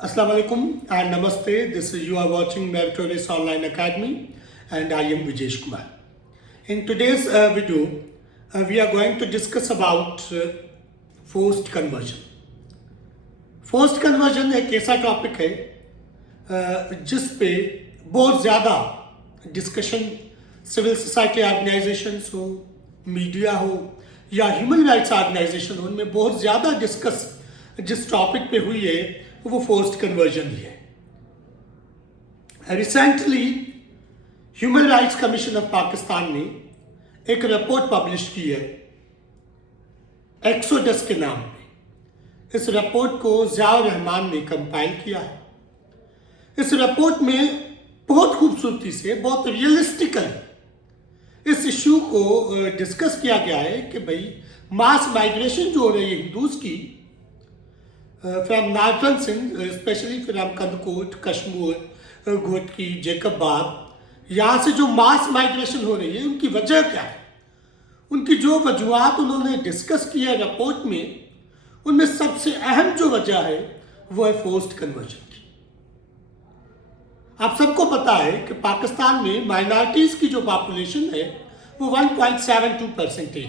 Assalamu alaikum and namaste. You are watching Meritorious Online Academy and I am Vijesh Kumar. In today's video, we are going to discuss about forced conversion. Forced conversion एक ऐसा topic है जिस पे बहुत ज़्यादा discussion civil society organisations हो, media हो या ह्यूमन राइट्स ऑर्गेनाइजेशन हो, उनमें बहुत ज़्यादा डिस्कस जिस टॉपिक पे हुई है वो फोर्स्ड कन्वर्जन ही है. Recently human rights commission of Pakistan ने एक रिपोर्ट पब्लिश की है एक्सोडस के नाम पे. इस रिपोर्ट को ज़ियाउर रहमान ने कंपाइल किया है. इस रिपोर्ट में बहुत खूबसूरती से, बहुत रियलिस्टिकली इस इशू को डिस्कस किया गया है कि भाई मास माइग्रेशन जो हो रही है हिंदूज की from northern Sindh, especially from Kandhkot, Kashmir, Ghotki, Jacobabad, यहाँ से जो मास माइग्रेशन हो रही है उनकी वजह क्या है. उनकी जो वजूहत उन्होंने डिस्कस किया है रिपोर्ट में, उनमें सबसे अहम जो वजह है वो है फोर्स्ड कन्वर्जन की. आप सबको पता है कि पाकिस्तान में माइनॉरिटीज की जो पॉपुलेशन है वो 1.72% है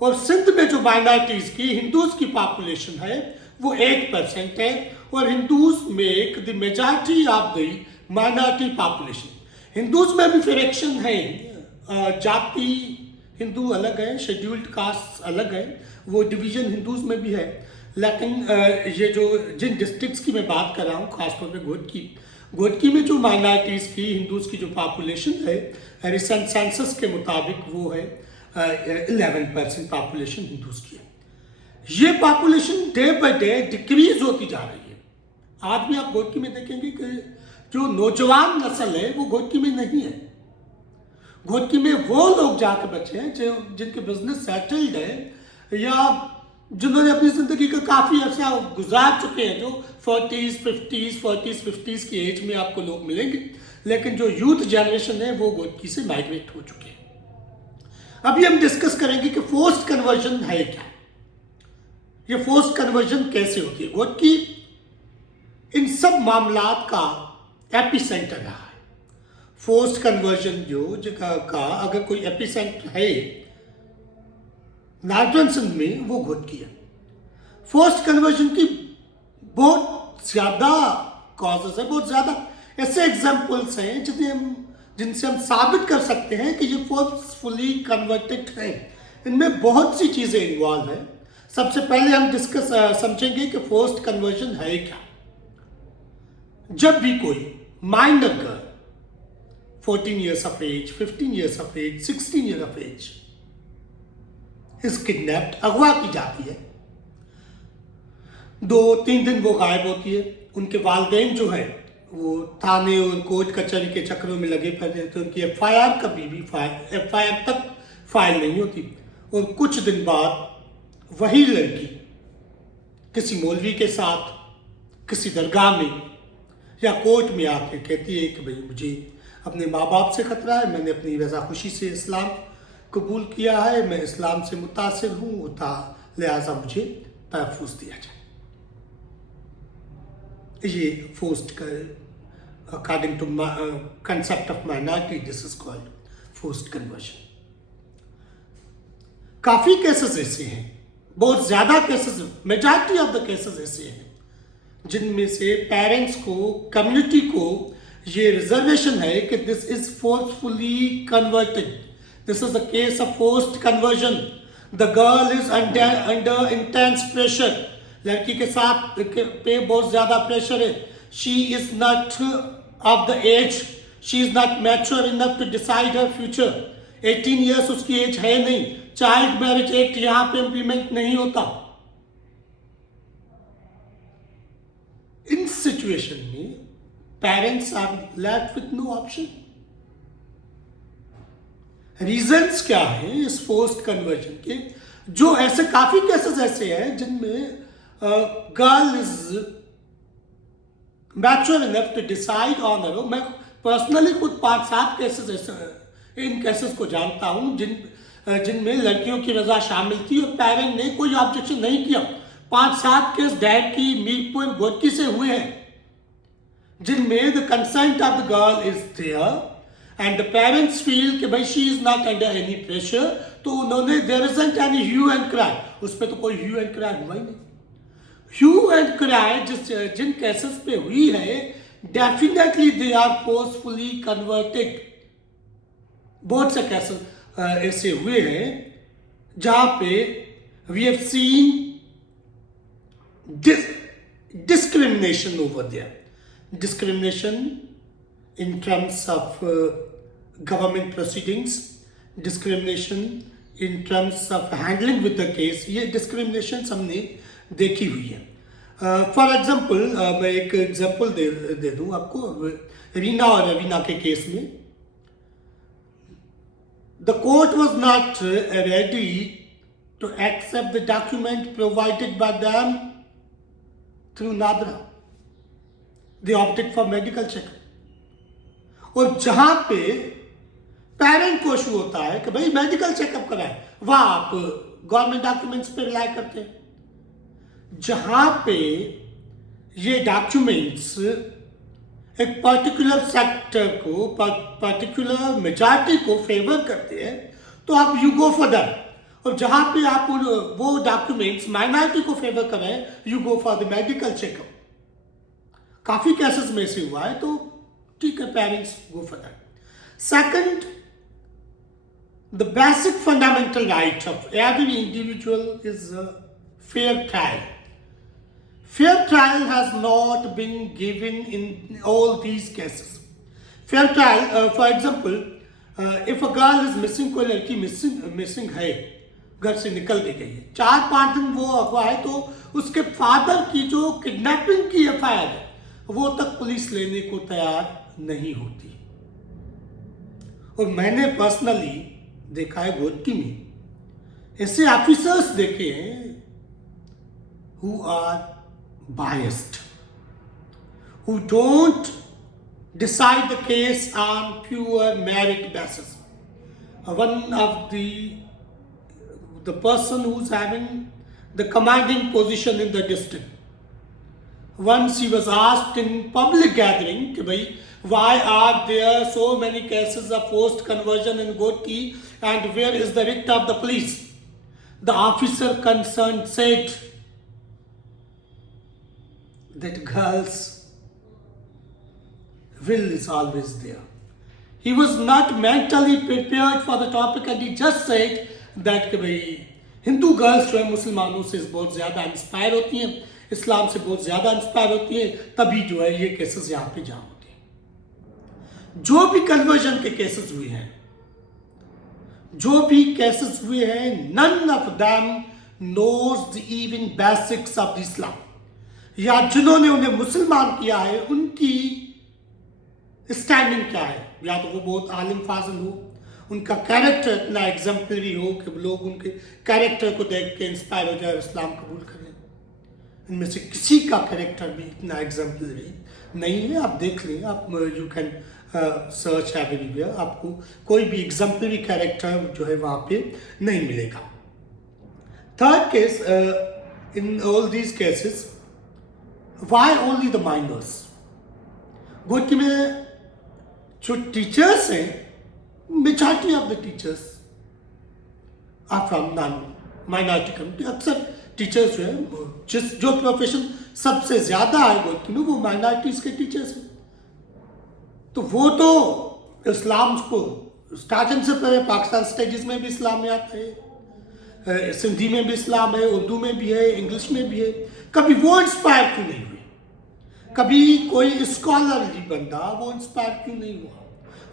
और सिंध में जो माइनॉरिटीज की हिंदूज की पॉपुलेशन है वो 8% है और Hindus make the majority of the minority population. Hindus में भी फ्रैक्शन है, जाति हिंदू अलग है, शेड्यूल्ड कास्ट अलग है, वो डिवीजन हिंदूज में भी है. लेकिन ये जो जिन डिस्ट्रिक्ट्स की मैं बात कर रहा हूँ, खासतौर पे घोटकी में जो माइनॉरिटीज़ की हिंदूज की जो पॉपुलेशन है रिसेंट सेंसस के मुताबिक वो है 11% पॉपुलेशन हिंदूज की है. ये population day by day decrease होती जा रही है. आज भी आप घोटकी में देखेंगे कि जो नौजवान नस्ल है वो घोटकी में नहीं है. घोटकी में वो लोग जाके बचे हैं जो जिनके बिजनेस सेटल्ड है या जिन्होंने अपनी जिंदगी का काफी अर्सा गुजार चुके हैं, जो 40s 50s की एज में आपको लोग मिलेंगे. लेकिन जो यूथ जनरेशन है वो घोटकी से माइग्रेट हो चुके हैं. अभी हम डिस्कस करेंगे कि फोर्स्ड कन्वर्जन है क्या, ये फोर्स्ड कन्वर्जन कैसे होती है. घोटकी इन सब मामलात का एपिसेंटर रहा है. फोर्स्ड कन्वर्जन जो जगह का अगर कोई एपिसेंटर है नॉर्थन सिंध में वो घोटकी है. फोर्स्ड कन्वर्जन की बहुत ज्यादा कॉजेस है, बहुत ज्यादा ऐसे एग्जाम्पल्स हैं जिनसे हम साबित कर सकते हैं कि ये फोर्सफुली कन्वर्टेड है. इनमें बहुत सी चीजें इन्वॉल्व है. सबसे पहले हम समझेंगे कि फोर्स्ड कन्वर्जन है क्या. जब भी कोई minor girl 14 years of age, 15 years of age, 16 years of age is kidnapped, अगवा की जाती है, 2-3 दिन वो गायब होती है. उनके वालिदैन जो है वो थाने और कोर्ट कचहरी के चक्रों में लगे पड़े थे. उनकी एफआईआर कभी भी एफआईआर तक फाइल नहीं होती और कुछ दिन बाद वही लड़की किसी मौलवी के साथ किसी दरगाह में या कोर्ट में आके कहती है कि भाई मुझे अपने माँ बाप से खतरा है, मैंने अपनी रजा खुशी से इस्लाम कबूल किया है, मैं इस्लाम से मुतासिर हूँ, लिहाजा मुझे तहफ़्फ़ुज़ दिया जाए. ये forced according to concept of minority this is called forced conversion. काफ़ी केसेस ऐसे हैं, बहुत ज़्यादा cases, majority of the cases ऐसे हैं जिनमें से पेरेंट्स को, कम्युनिटी को ये रिजर्वेशन है कि this is forcefully converted. This is the case of forced conversion. The girl is under intense pressure. लड़की के साथ पे बहुत ज्यादा प्रेशर है. She is not of the age, she is not mature enough to decide her future. 18 years उसकी age है नहीं. चाइल्ड मैरिज एक्ट यहां पे इंप्लीमेंट नहीं होता. इन सिचुएशन में parents are left with no option. Reasons क्या है इस फोर्स्ड कन्वर्जन के? जो ऐसे काफी केसेस ऐसे हैं जिनमें girl is mature enough to decide on her. मैं पर्सनली खुद 5-7 केसेस ऐसे इन केसेस को जानता हूं जिनमें लड़कियों की रजा शामिल थी और पेरेंट ने कोई ऑब्जेक्शन नहीं किया. 5-7 केस डैड की मीरपुर गोदकी से हुए हैं जिनमें the consent of the girl is there and the parents feel कि भाई she is not under any pressure, तो उन्होंने there isn't any hue and cry, उस पर तो कोई ह्यू एंड क्राई हुआ ही नहीं। ह्यू एंड क्राई जिन केसेस पे हुई है definitely they are forcefully converted. बहुत से केसेस ऐसे हुए हैं जहां पे we have seen discrimination over there. Discrimination in terms of government proceedings, discrimination in terms of handling with the case, ये discrimination हमने देखी हुई है। फॉर एग्जाम्पल मैं एक एग्जाम्पल दे दूँ आपको। रीना और रवीना के केस में the court was not ready to accept the document provided by them through Nadra. They opted for medical checkup. और जहां पे पेरेंट को इशू होता है कि भाई मेडिकल चेकअप कराए, वहां आप गवर्नमेंट डॉक्यूमेंट्स पे रिलाई करते हैं। जहां पे ये डॉक्यूमेंट्स एक पर्टिकुलर सेक्टर को, पर्टिकुलर मेजॉरिटी को फेवर करते हैं, तो आप यू गो फॉर दैट। और जहां पे आप वो डॉक्यूमेंट्स माइनॉरिटी को फेवर कर रहे हैं, you go for the medical checkup. काफी केसेस में से हुआ है, तो ठीक है, parents go for that. Second, the basic fundamental right of every individual is fair trial. Fair trial has not been given in all these cases. Fair trial, for example, if a girl is missing, कोई लड़की missing है, घर से निकल के गई है, 4-5 दिन वो हुआ है, तो उसके फादर की जो किडनैपिंग की एफआईआर है वो तक पुलिस लेने को तैयार नहीं होती। और मैंने पर्सनली देखा है गोदकी में ऐसे ऑफिसर्स देखे हैं who are biased, who don't decide the case on pure merit basis. One of the person who's having the commanding position in the district, once he was asked in public gathering कि भाई why are there so many cases of forced conversion in Godki and where is the writ of the police? The officer concerned said that girls' will is always there. He was not mentally prepared for the topic and he just said that कि भाई Hindu girls जो है मुसलमानों से बहुत ज़्यादा inspire होती हैं, इस्लाम से बहुत ज़्यादा इंस्पायर होती हैं, तभी जो है ये केसेस यहाँ पे जाम होते हैं। जो भी कन्वर्जन के केसेस हुए हैं, जो भी केसेस हुए हैं, none of them knows the even basics of the Islam. या जिन्होंने उन्हें मुसलमान किया है उनकी स्टैंडिंग क्या है, या तो वो बहुत आलिम फाजिल हो, उनका कैरेक्टर इतना एग्जाम्पलरी हो कि लोग उनके कैरेक्टर को देख के इंस्पायर हो जाए और इस्लाम कबूल कर लें। इनमें से किसी का कैरेक्टर भी इतना एग्जाम्पलरी नहीं है। आप देख लें, आप यू कैन सर्च एवरीवेयर, आपको कोई भी एग्जाम्पलरी कैरेक्टर जो है वहाँ पे नहीं मिलेगा। Third case, in all these cases why only the minors? Ghotki में जो टीचर्स हैं, majority of the teachers are from non minority community. अक्सर टीचर्स जो है, जो प्रोफेशन सबसे ज्यादा है गोदकी में, वो माइनॉरिटीज के टीचर्स हैं। तो वो तो इस्लाम को स्टार्टिंग से पहले पाकिस्तान स्टडीज में भी इस्लाम में आता है, सिंधी में भी इस्लाम है, उर्दू में भी है, इंग्लिश में भी है। कभी वो इंस्पायर क्यों नहीं हुए? कभी कोई स्कॉलरली बंदा वो इंस्पायर क्यों नहीं हुआ?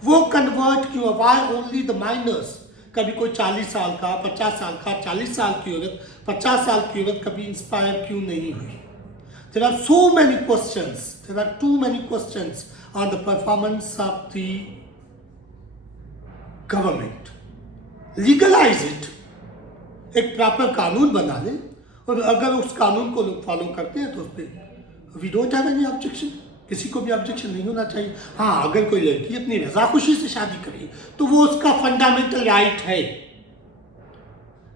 वो कन्वर्ट क्यों? Why only the minors? कभी कोई 40 साल का, 50 साल का, 40 साल की औरत, 50 साल की औरत कभी इंस्पायर क्यों नहीं हुई? There are so many questions. There are too many questions on the performance of the government. Legalize it. एक प्रॉपर कानून बना ले, और अगर उस कानून को लोग फॉलो करते हैं तो उस पर we don't have any objection. किसी को भी ऑब्जेक्शन नहीं होना चाहिए। हाँ, अगर कोई लड़की अपनी रजा खुशी से शादी करे तो वो उसका फंडामेंटल राइट है।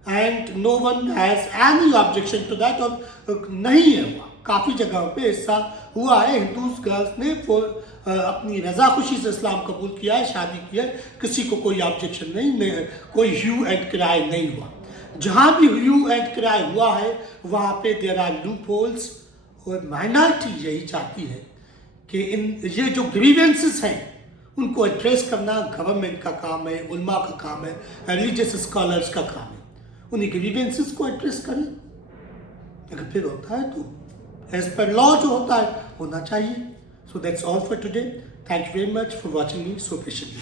And no one has any objection to that. और नहीं है हुआ, काफ़ी जगहों पे ऐसा हुआ है, हिंदूज गर्ल्स ने अपनी रजा खुशी से इस्लाम कबूल किया है, शादी की है, किसी को कोई ऑब्जेक्शन नहीं, कोई ह्यू एंड क्राई नहीं हुआ। जहाँ भी ह्यू एंड क्राई हुआ है वहाँ पे देयर आर लूप होल्स। और माइनॉरिटी यही चाहती है कि ये जो ग्रीवेंसेस हैं उनको एड्रेस करना गवर्नमेंट का काम है, उल्मा का काम है, रिलीजियस स्कॉलर्स का काम है। उन्हीं ग्रीवेंसेस को एड्रेस करें। अगर फिर होता है तो एज पर लॉ जो होता है होना चाहिए। So that's all for today. Thank you very much for watching me so patiently.